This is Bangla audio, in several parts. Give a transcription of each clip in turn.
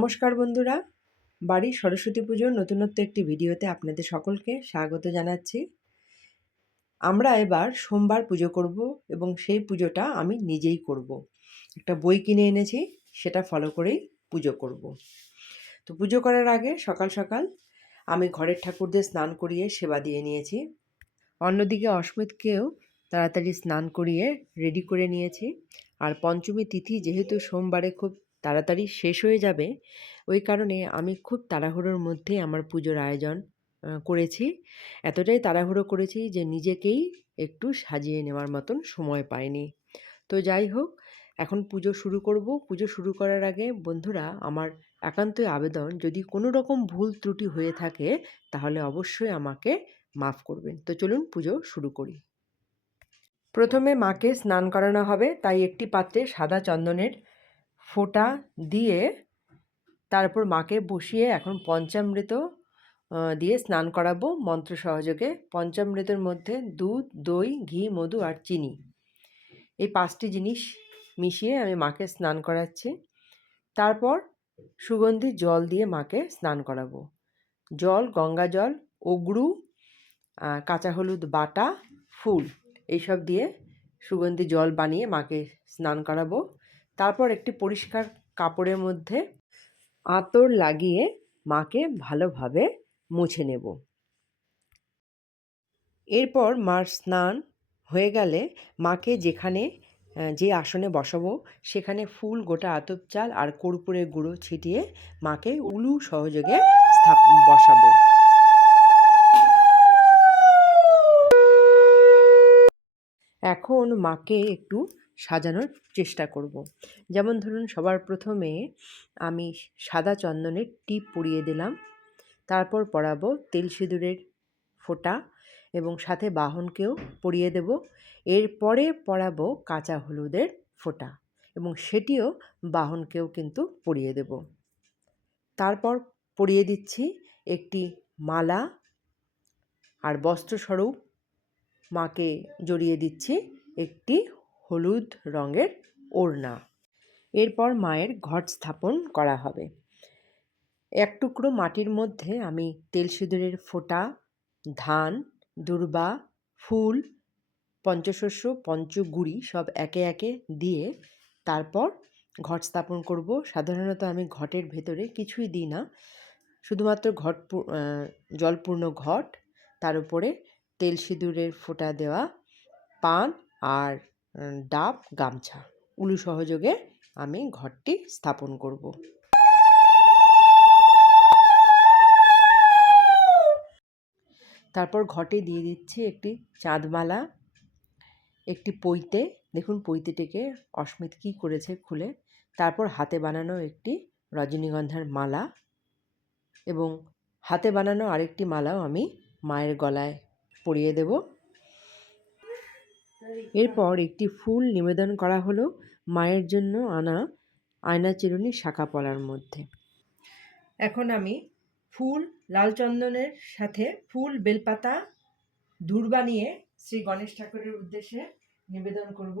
নমস্কার বন্ধুরা বাড়ির সরস্বতী পুজোর নতুনত্ব একটি ভিডিওতে আপনাদের সকলকে স্বাগত জানাচ্ছি আমরা এবার সোমবার পুজো করব এবং সেই পুজোটা আমি নিজেই করব। একটা বই কিনে এনেছি, সেটা ফলো করেই পুজো করব। তো পুজো করার আগে সকাল সকাল আমি ঘরের ঠাকুরদের স্নান করিয়ে সেবা দিয়ে নিয়েছি অন্যদিকে অস্মিতকেও তাড়াতাড়ি স্নান করিয়ে রেডি করে নিয়েছি আর পঞ্চমী তিথি যেহেতু সোমবারে খুব তাড়াতাড়ি শেষ হয়ে যাবে। ওই কারণে আমি খুব তাড়াহুড়োর মধ্যে আমার পুজোর আয়োজন করেছি। এতটাই তাড়াহুড়ো করেছি যে নিজেকেই একটু সাজিয়ে নেওয়ার মতন সময় পাইনি। তো যাই হোক, এখন পুজো শুরু করব। পুজো শুরু করার আগে বন্ধুরা, আমার একান্তই আবেদন, যদি কোনো রকম ভুল ত্রুটি হয়ে থাকে, তাহলে অবশ্যই আমাকে মাফ করবেন। তো চলুন পুজো শুরু করি। প্রথমে মাকে স্নান করানো হবে। তাই একটি পাত্রে সাদা চন্দনের ফোঁটা দিয়ে তারপর মাকে বসিয়ে এখন পঞ্চামৃত দিয়ে স্নান করাবো মন্ত্র সহযোগে। পঞ্চামৃতের মধ্যে দুধ, দই, ঘি, মধু আর চিনি। এই পাঁচটি জিনিস মিশিয়ে আমি মাকে স্নান করাচ্ছি। তারপর সুগন্ধি জল দিয়ে মাকে স্নান করাবো। জল, গঙ্গা জল, অগ্রু কাঁচা হলুদ বাটা, ফুল, এইসব দিয়ে সুগন্ধি জল বানিয়ে মাকে স্নান করাবো। তারপর একটি পরিষ্কার কাপড়ের মধ্যে আঁতর লাগিয়ে মাকে ভালোভাবে মুছে নেব। এরপর মার স্নান হয়ে গেলে মাকে যেখানে যে আসনে বসাবো সেখানে ফুল, গোটা আতপ চাল আর কর্পূরের গুঁড়ো ছিটিয়ে মাকে উলু সহযোগে বসাবো। এখন মাকে একটু সাজানোর চেষ্টা করব। যেমন ধরুন, সবার প্রথমে আমি সাদা চন্দনের টিপ পরিয়ে দিলাম। তারপর পরাবো তেল সিঁদুরের ফোঁটা এবং সাথে বাহনকেও পরিয়ে দেব। এরপরে পরাবো কাঁচা হলুদের ফোঁটা এবং সেটিও বাহনকেও কিন্তু পরিয়ে দেব। তারপর পরিয়ে দিচ্ছি একটি মালা আর বস্ত্রস্বরূপ। মাকে জড়িয়ে দিচ্ছি একটি হলুদ রঙের ওড়না। এরপর মায়ের ঘট স্থাপন করা হবে। এক টুকরো মাটির মধ্যে আমি তেল সিঁদুরের ফোঁটা, ধান, দুর্বা, ফুল, পঞ্চশস্য, পঞ্চগুড়ি সব একে একে দিয়ে তারপর ঘট স্থাপন করব। সাধারণত আমি ঘটের ভেতরে কিছুই দিই না। শুধুমাত্র ঘট জলপূর্ণ ঘট, তার উপরে তেল সিঁদুরের ফোঁটা দেওয়া, পান আর ডাব, গামছা। উলু সহযোগে আমি ঘরটি স্থাপন করব। তারপর ঘটে দিয়ে দিচ্ছি একটি চাঁদমালা, একটি পৈতে। দেখুন, পৈতেটিকে অস্মিত কী করেছে খুলে। তারপর হাতে বানানো একটি রজনীগন্ধার মালা এবং হাতে বানানো আরেকটি মালাও আমি মায়ের গলায় পরিয়ে দেব। এরপর একটি ফুল নিবেদন করা হলো মায়ের জন্য আনা আয়না চিরুনি শাখা পলার মধ্যে। এখন আমি ফুল লাল চন্দনের সাথে ফুল বেলপাতা দূর বানিয়ে শ্রী গণেশ ঠাকুরের উদ্দেশ্যে নিবেদন করব।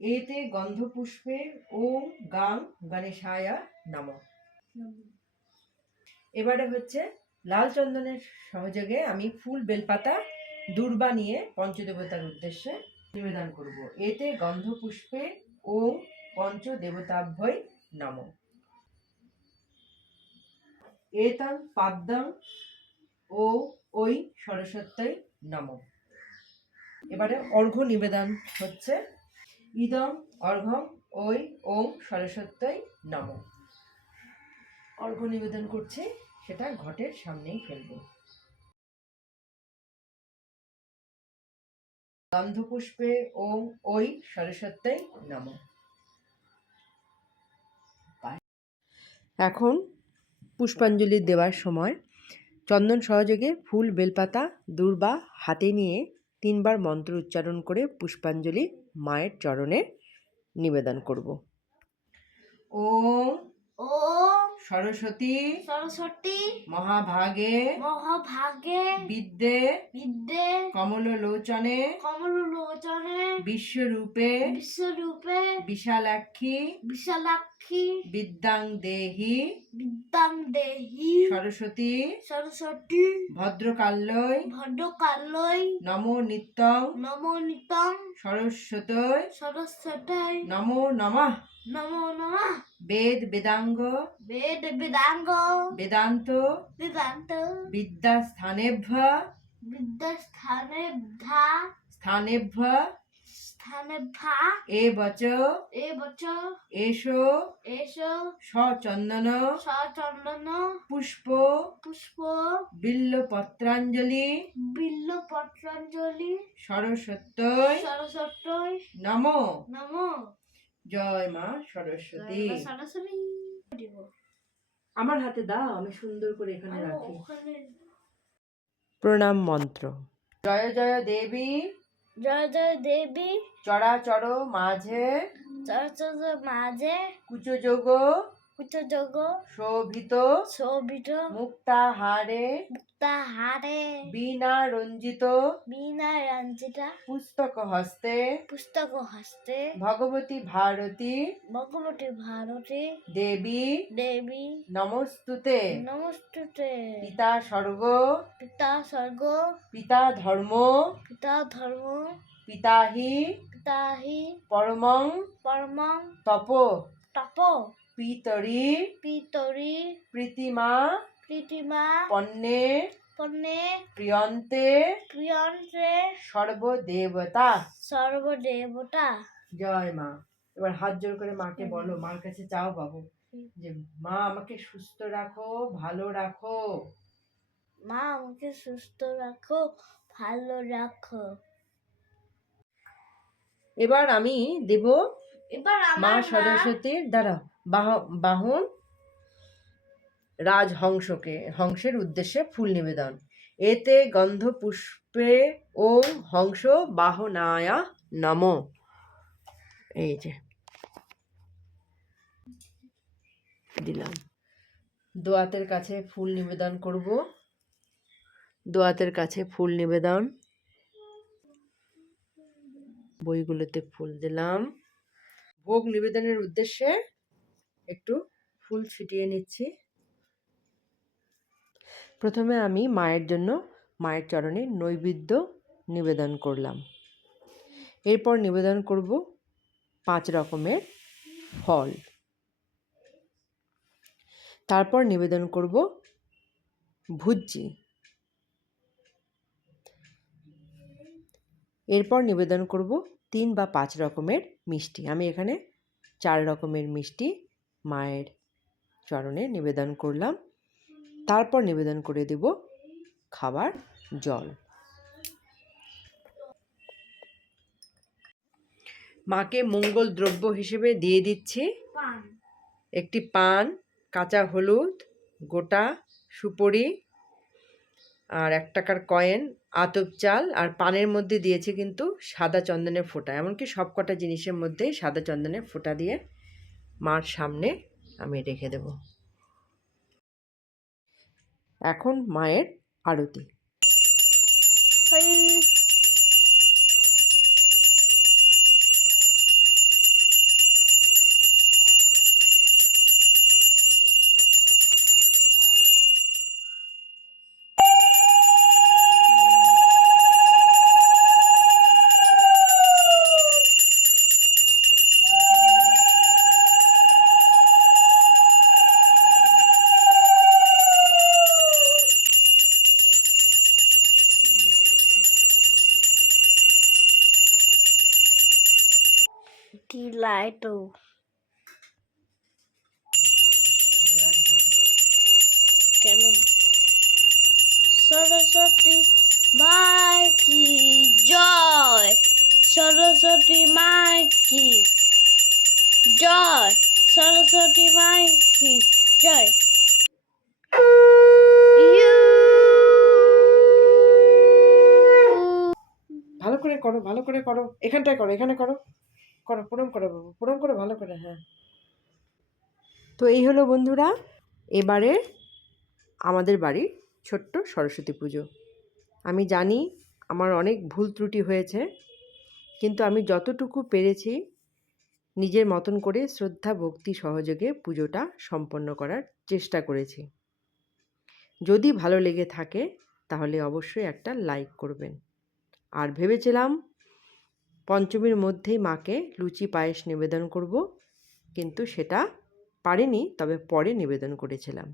এতে গন্ধপুষ্পে ওম গাং গণেশায়া নম। এবারে হচ্ছে লাল চন্দনের সহযোগে আমি ফুল বেলপাতা দূর্বা নিয়ে পঞ্চদেবতার উদ্দেশ্যে নিবেদন করব। এতে গন্ধপুষ্পে ও পঞ্চদেবতাভ্যই নম। এতং পাদ্যং ও ওই সরস্বত্যই নম। এবারে অর্ঘ্য নিবেদন হচ্ছে। ইদং অর্ঘম ওই ওম সরস্বত্যই নম। অর্ঘ্য নিবেদন করছে, সেটা ঘটের সামনেই ফেলব। গন্ধপুষ্পে ওম ওই সরস্বত্যই নম। এখন পুষ্পাঞ্জলি দেওয়ার সময় চন্দন সহযোগে ফুল বেলপাতা দূর্বা হাতে নিয়ে তিনবার মন্ত্র উচ্চারণ করে পুষ্পাঞ্জলি মায়ের চরণে নিবেদন করব। ওম ও সরস্বতী সরস্বতী মহাভাগে মহাভাগে বিদ্যে বিদ্যে কমল লোচনে কমলোচনে বিশ্বরূপে বিশ্বরূপে বিশালাক্ষী বিশালাক্ষী বিদ্যাং দেহি বিদ্যাং দেহি সরস্বতী সরস্বতী ভদ্রকাল্যই ভদ্রকালয় নমো নিত্যং নমো নিতং সরস্বতী সরস্বতী নমো নমঃ নমো নমঃ বেদ বেদাঙ্গ বেদ বেদাঙ্গ বেদান্ত বেদান্ত বিদ্যা স্থানেভ্য ভা এ বচ এ বছর এসো এসো সচন্দন সচন্দন পুষ্প পুষ্প বিল্ল পত্রাঞ্জলি বিল্ল পত্রাঞ্জলি সরস্বত্যই সরস্বতী নম। নম। জয় মা সরস্বতী। সরস্বতী। আমার হাতে দাও আমি সুন্দর করে এখানে রাখি। প্রণাম মন্ত্র। জয় জয় দেবী। জয় জয় দেবী। চড়া চড় মাঝে। চর্চের মাঝে। কুচযোগ যোগ শোভিত শোভিত মুক্তাহারে মুক্তাহারে বীণা রঞ্জিত বীণা রঞ্জিতা পুস্তক হস্তে পুস্তক হস্তে ভগবতী ভারতী ভগবতী ভারতী দেবী দেবী নমস্তুতে নমস্তুতে পিতা স্বর্গ পিতা স্বর্গ পিতা ধর্ম পিতা ধর্ম পিতাহি পিতাহি পরমং পরমং তপ। তপ। পিতরি পিতরি প্রীতিমা প্রীতিমা পণ্যে পণ্যে প্রিয়ন্তে প্রিয়ন্তে সর্বদেবতা। সর্বদেবতা। জয় মা। এবার হাত জোর করে মাকে বলো মার কাছে চাও বাবু। যে মা আমাকে সুস্থ রাখো ভালো রাখো। মা আমাকে সুস্থ রাখো ভালো রাখো। এবার আমি দেব এবার মা সরস্বতীর দ্বারা। বাহন রাজহংসকে, হংসের উদ্দেশ্যে ফুল নিবেদন। এতে গন্ধ পুষ্পে ও হংস বাহনায়া নম। এই যে। দিলাম। দোয়াতের কাছে ফুল নিবেদন করব। দোয়াতের কাছে ফুল নিবেদন। বইগুলোতে ফুল দিলাম। ভোগ নিবেদনের উদ্দেশ্যে একটু ফুল ছিটিয়ে নিচ্ছি। প্রথমে আমি মায়ের জন্য, মায়ের চরণে নৈবেদ্য নিবেদন করলাম। এরপর নিবেদন করব পাঁচ রকমের ফল। তারপর নিবেদন করব ভুজ্জি এরপর নিবেদন করব তিন বা পাঁচ রকমের মিষ্টি। আমি এখানে চার রকমের মিষ্টি মায়ের চরণে নিবেদন করলাম। তারপর নিবেদন করে দেব খাবার জল। মাকে মঙ্গল দ্রব্য হিসেবে দিয়ে দিচ্ছি। একটি পান কাঁচা হলুদ গোটা সুপরি আর এক টাকার কয়েন আতপ চাল আর পানের মধ্যে দিয়েছে কিন্তু সাদা চন্দনের ফোঁটা। এমনকি সব কটা জিনিসের মধ্যেই সাদা চন্দনের ফোঁটা দিয়ে মার সামনে আমি রেখে দেব। এখন মায়ের আরতি। হই ডিলাইটো কেন সরস্বতী মায় জয় সরস্বতী মায় জয় সরস্বতী মায় কি জয় ভালো করে করো, ভালো করে করো। এখানটায় করো, এখানে করো। করো প্রণাম করো বাবু প্রণাম করো, ভালো করে হ্যাঁ। তো এই হলো বন্ধুরা, এবারে আমাদের বাড়ির ছোট্ট সরস্বতী পুজো। আমি জানি আমার অনেক ভুল ত্রুটি হয়েছে, কিন্তু আমি যতটুকু পেরেছি নিজের মতন করে শ্রদ্ধা, ভক্তি সহযোগে পুজোটা সম্পন্ন করার চেষ্টা করেছি। যদি ভালো লেগে থাকে, তাহলে অবশ্যই একটা লাইক করবেন। আর ভেবেছিলাম পঞ্চমীর মধ্যেই মাকে লুচি পায়েস নিবেদন করব। কিন্তু সেটা পারিনি তবে পরে নিবেদন করেছিলাম।